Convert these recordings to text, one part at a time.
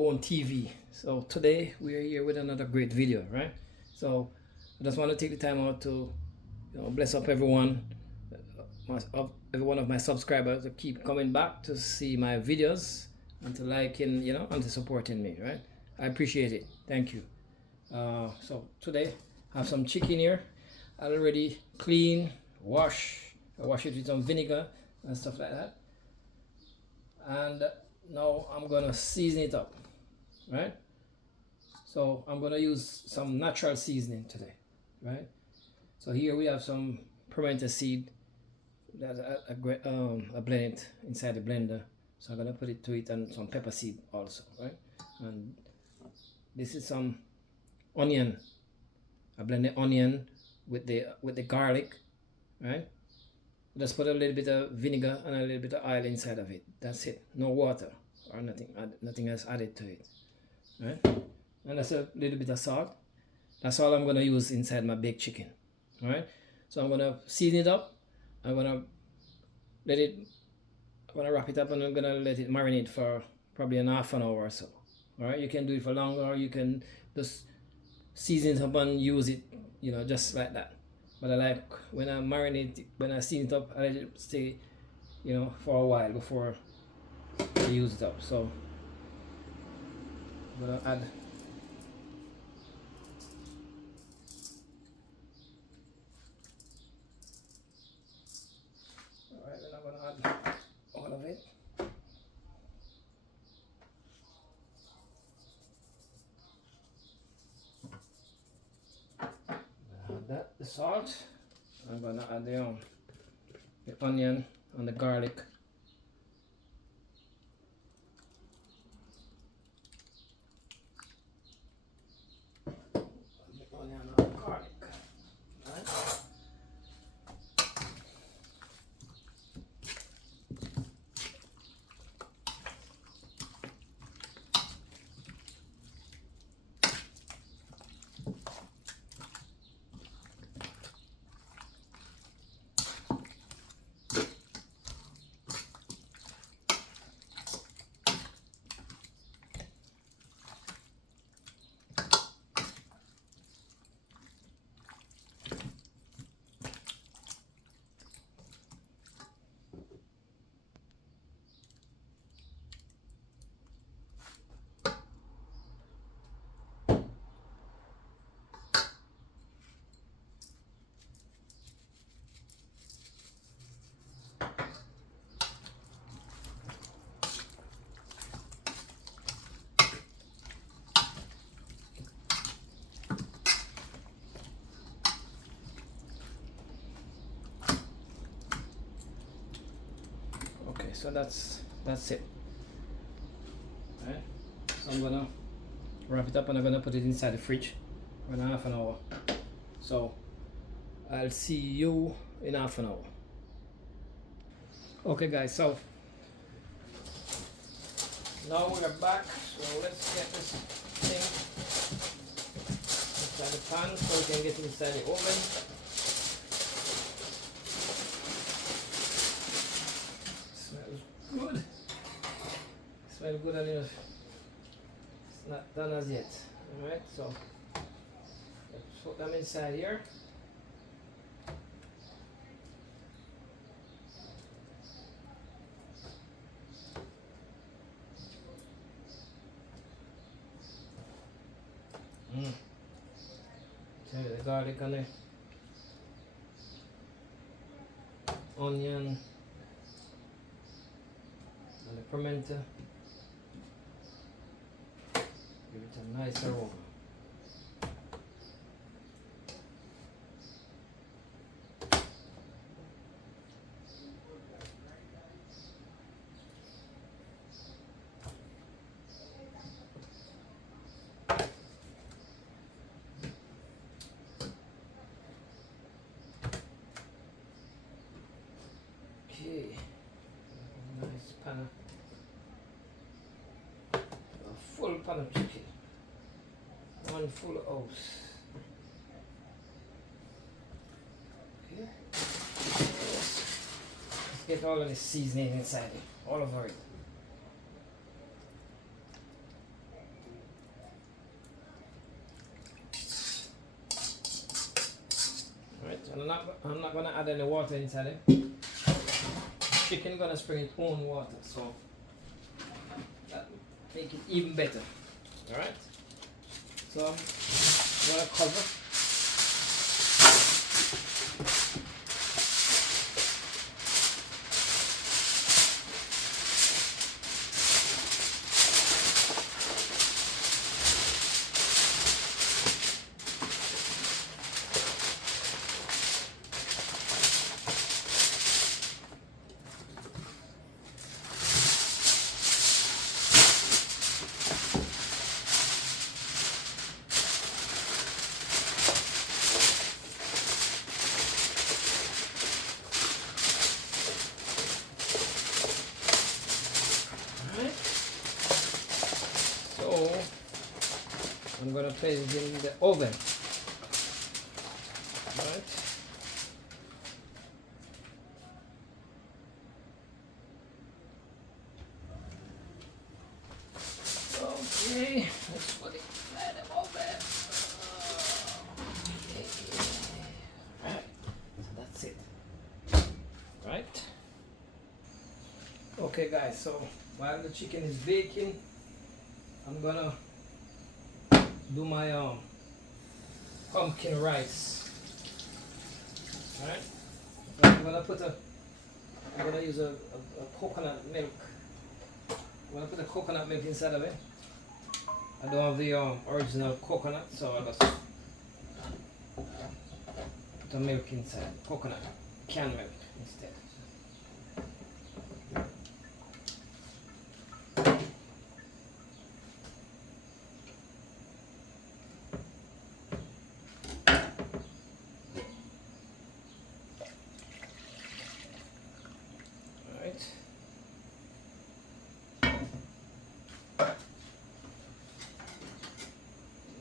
Jawbone TV. So today we are here with another great video, right? So I just want to take the time out to bless up everyone, every one of my subscribers to keep coming back to see my videos and to liking, and to supporting me, right? I appreciate it. Thank you. So today I have some chicken here. I already clean, I wash it with some vinegar and stuff like that. And now I'm gonna season it up, right? So I'm gonna use some natural seasoning today, right? So here we have some pimento seed that I blend it inside the blender. So I'm gonna put it to it and some pepper seed also, right? And this is some onion. I blend the onion with the garlic, right? Just put a little bit of vinegar and a little bit of oil inside of it. That's it. No water or nothing else added to it, right? And that's a little bit of salt. That's all I'm gonna use inside my baked chicken. All right. So I'm gonna season it up. I'm gonna wrap it up and I'm gonna let it marinate for probably an half an hour or so. All right. You can do it for longer, or you can just season it up and use it, just like that. But I like when I season it up, I let it stay, for a while before I use it up. So I'm gonna add. Alright, then I'm gonna add all of it. Add that, the salt. I'm gonna add the onion and the garlic. The onion and the garlic. Right? Okay, so that's it. Right? So I'm gonna wrap it up and I'm gonna put it inside the fridge for an half an hour. So I'll see you in half an hour. Okay guys, so now we're back. So let's get this thing inside the pan so we can get it inside the oven. Good. Smell good enough. It's not done as yet. Alright, so let's put them inside here. So the garlic and the onion and the pimento. Give it a nice aroma. Okay, nice pan of, a full pan of chicken. One full oats. Okay. Let's get all of the seasoning inside it, all over it. And I'm not gonna add any water inside it. Chicken gonna spring its own water, so that make it even better. All right. So I'm gonna cover. So I'm gonna place it in the oven. Right. Okay, let's put it in the oven. Okay. Right. So that's it. Right. Okay guys, so while the chicken is baking, I'm gonna do my pumpkin rice. Alright? I'm gonna use a coconut milk. I'm gonna put the coconut milk inside of it. I don't have the original coconut, so I'll just put the milk inside. Coconut, canned milk instead.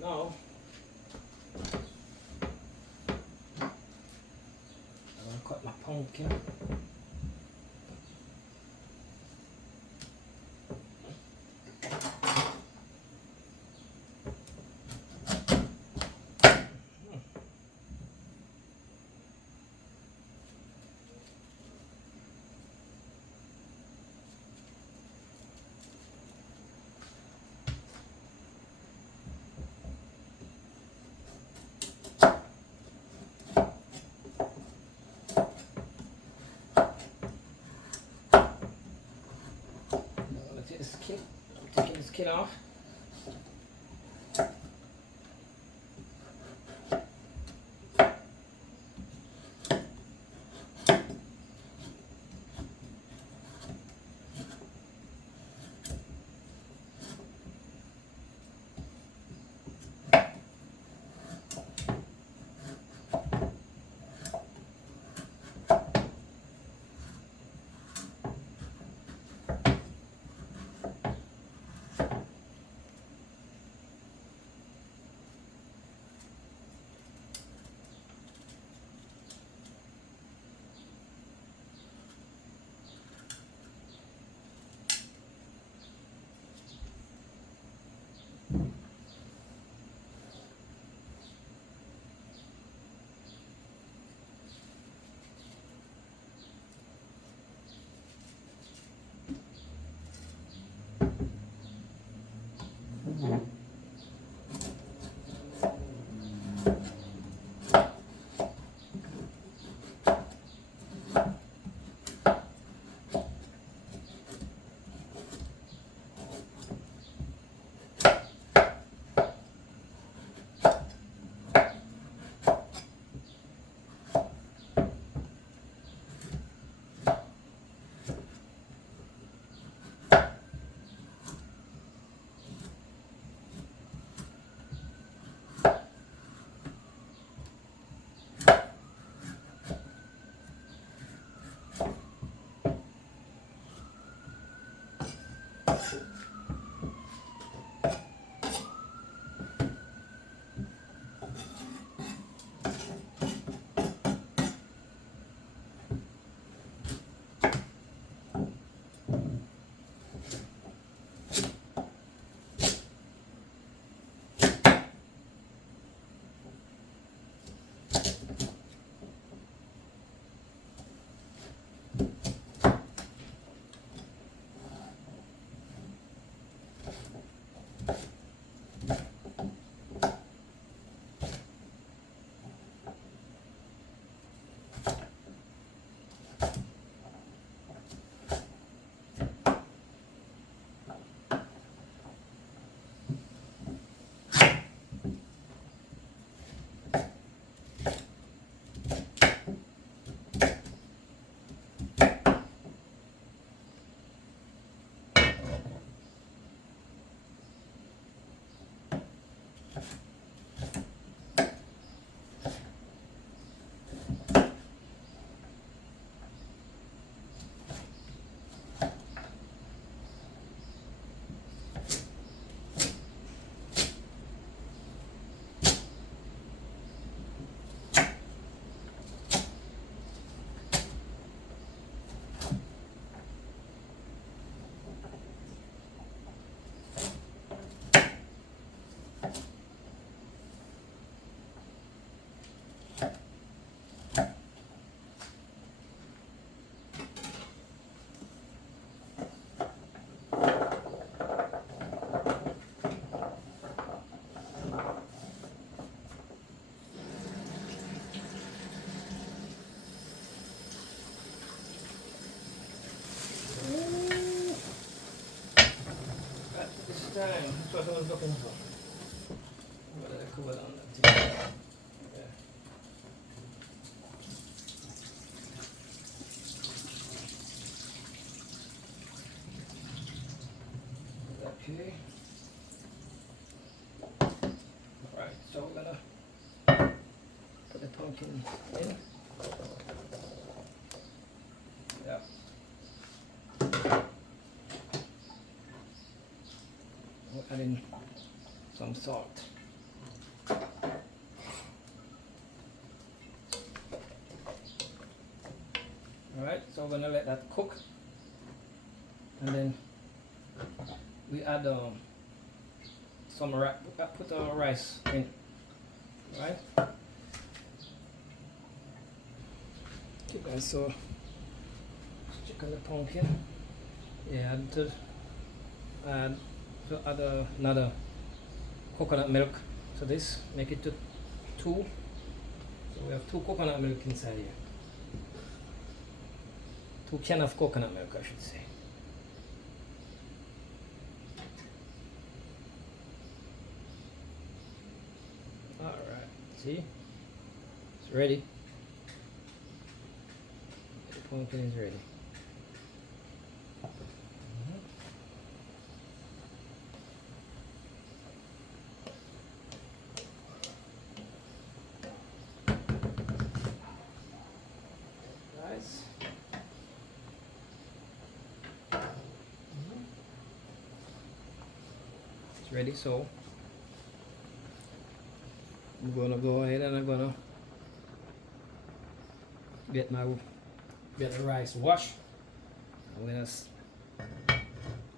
Now, I'm going to cut my pumpkin. I'm taking the skin off. what I was looking for. What did I cover on that? Yeah. Okay. Alright, so we're gonna put the pumpkin in. Yeah. We're adding some salt. Alright, so we're gonna let that cook, and then we add some put our rice in. Alright. Okay guys, so check on the pumpkin. Yeah, add another coconut milk. So this make it to 2. So we have 2 coconut milk inside here. 2 cans of coconut milk, I should say. Alright, see? It's ready. The pumpkin is ready. Nice. It's ready, so I'm gonna go ahead and I'm gonna get the rice washed. I'm gonna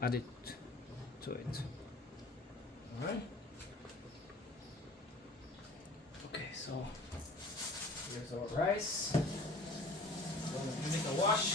add it to it. Alright. Okay, so here's our rice. Gonna give it a wash.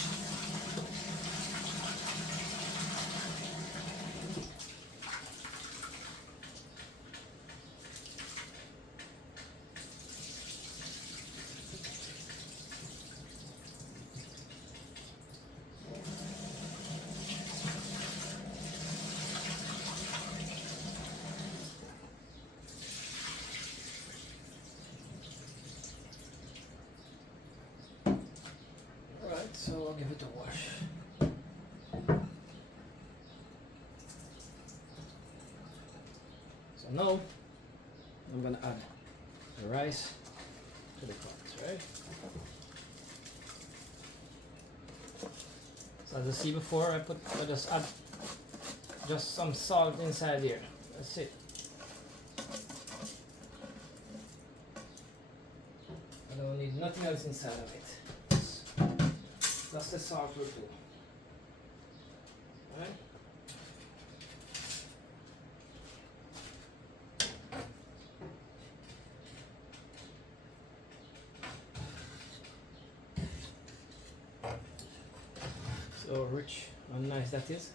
So I'll give it a wash. So now I'm gonna add the rice to the pots, right? So as you see before, I just add just some salt inside here. That's it. I don't need nothing else inside of it. That's the salt will do. Right? So rich and nice that is.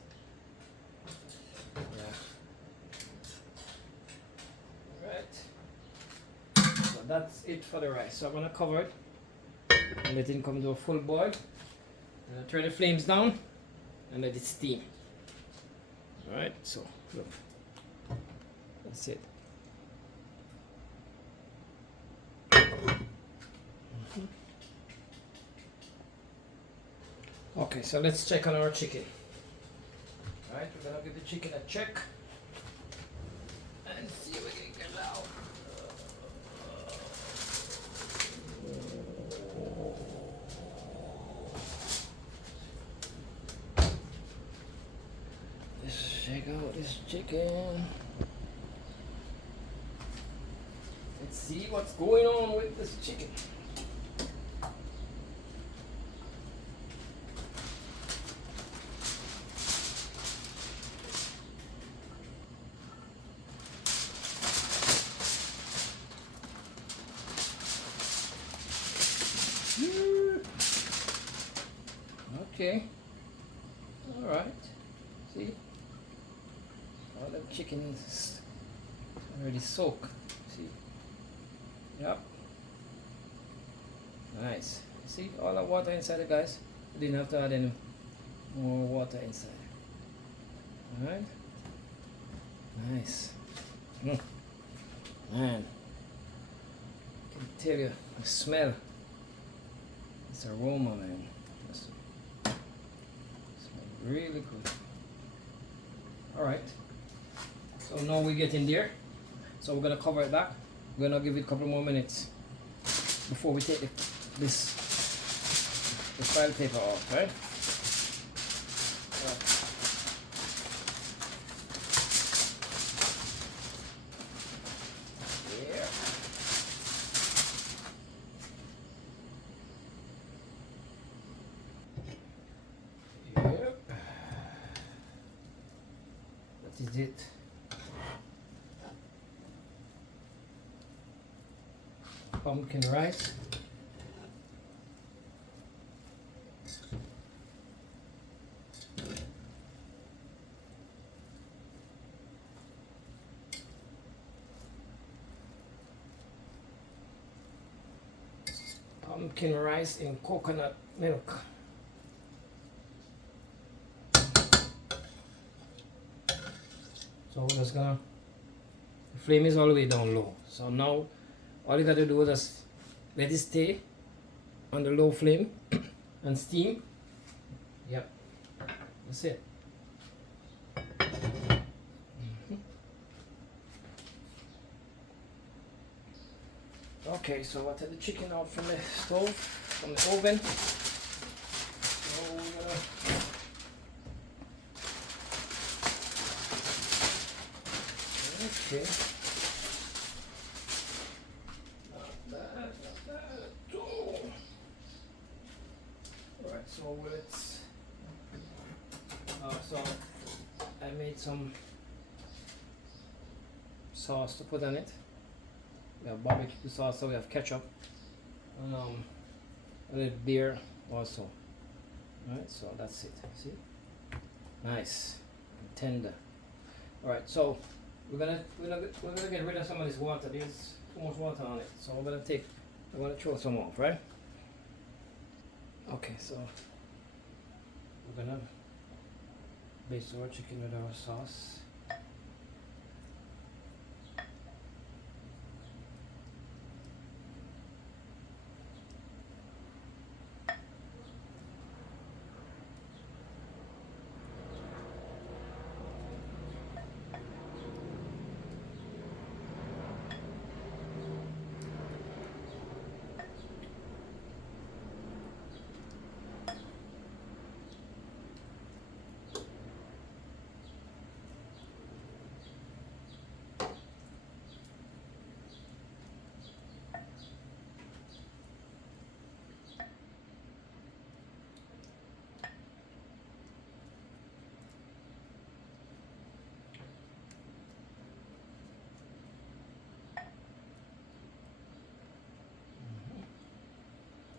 Yeah. Alright. So that's it for the rice. So I'm gonna cover it and let it come to a full boil. Turn the flames down and let it steam. Alright, so look. That's it. Okay, so let's check on our chicken. Alright, we're gonna give the chicken a check and see if we can get it out. Let's check out this chicken. Let's see what's going on with this chicken. Okay. Alright. See? All the chicken is already soaked. See? Yep. Nice. See all the water inside it, guys? You didn't have to add any more water inside. Alright. Nice. Man, I can tell you the smell. It's aroma, man. It's really good. All right. So now we get in there. So we're gonna cover it back. We're gonna give it a couple more minutes before we take the file paper off, right? Yep. That is it. Pumpkin rice. Pumpkin rice in coconut milk. So we're just gonna, the flame is all the way down low. So now all you gotta do is just let it stay on the low flame and steam. Yep, that's it. Okay, so I take the chicken out from the stove, from the oven. So we're gonna okay. Not bad. Oh. Alright, so let's so I made some sauce to put on it. We have barbecue sauce, so we have ketchup, a little beer also. Alright, so that's it. See? Nice and tender. Alright, so we're gonna get rid of some of this water. There's too much water on it. So I'm gonna throw some off, right? Okay, so we're gonna baste our chicken with our sauce.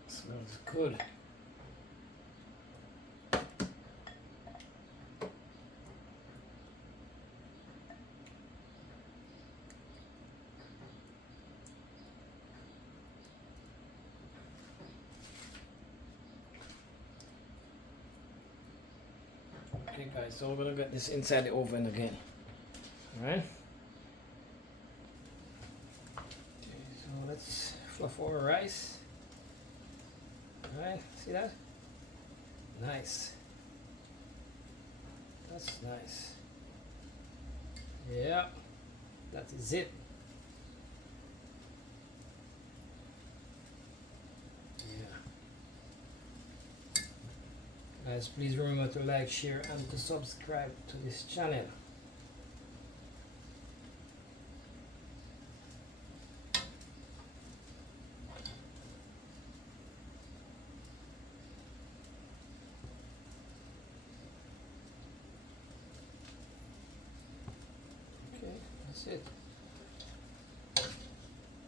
Smells good. Okay guys, so we're gonna get this inside the oven again. Alright? Okay, so let's fluff our rice. Alright, see that? Nice. That's nice. Yeah, that is it. Guys, please remember to like, share and to subscribe to this channel. Okay, that's it.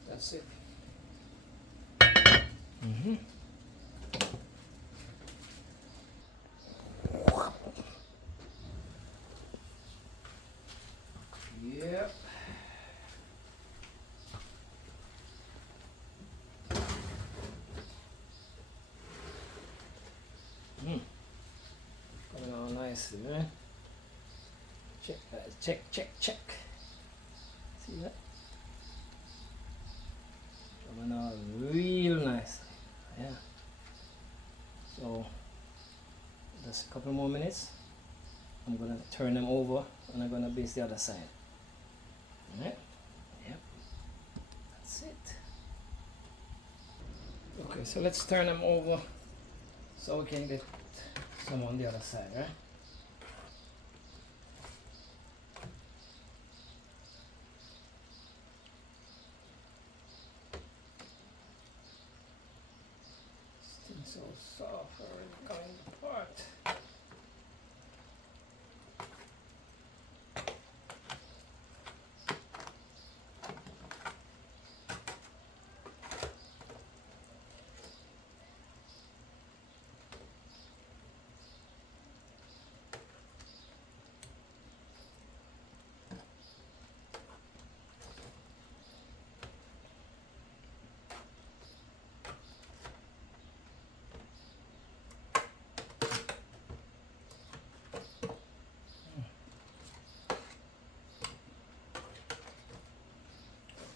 That's it. Yep. Coming on nicely, man. Check, guys. Check, check, check. See that? Coming out real nice. Yeah. So just a couple more minutes. I'm gonna turn them over and I'm gonna baste the other side. Alright? Yep. That's it. Okay, so let's turn them over so we can get some on the other side, right? Still so soft, already coming apart.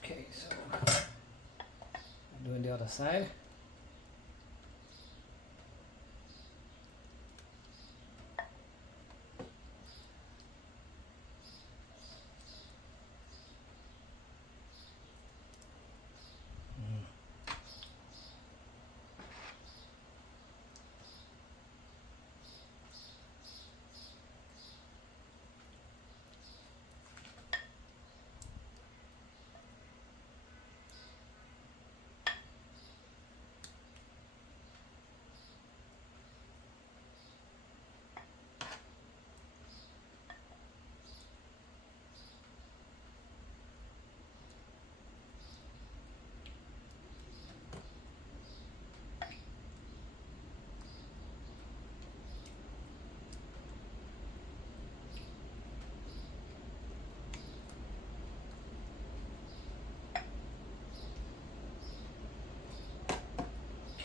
Okay, so I'm doing the other side.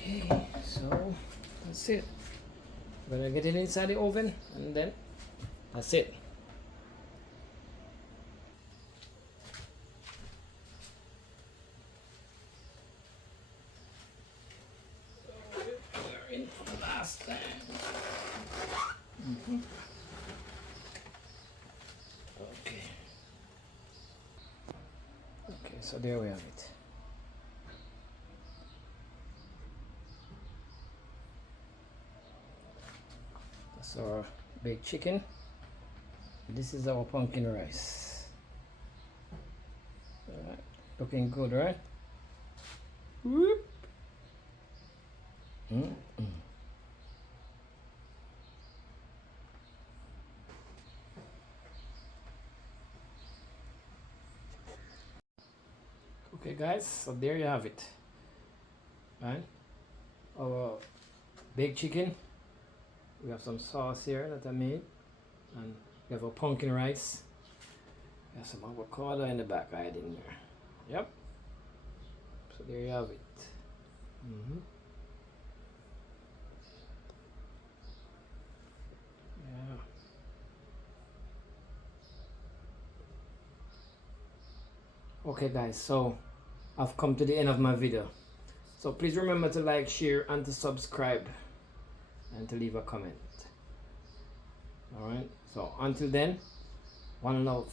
Okay, so that's it. We're gonna get it inside the oven and then that's it. We're in for the last time. Okay. Okay, so there we have it. That's our baked chicken. This is our pumpkin rice. Alright, looking good, right? Whoop. Okay guys, so there you have it. Right? Our baked chicken. We have some sauce here that I made. And we have a pumpkin rice. We have some avocado in the back I had in there. Yep. So there you have it. Yeah. Okay guys, so I've come to the end of my video. So please remember to like, share and to subscribe and to leave a comment. Alright, so until then, one love.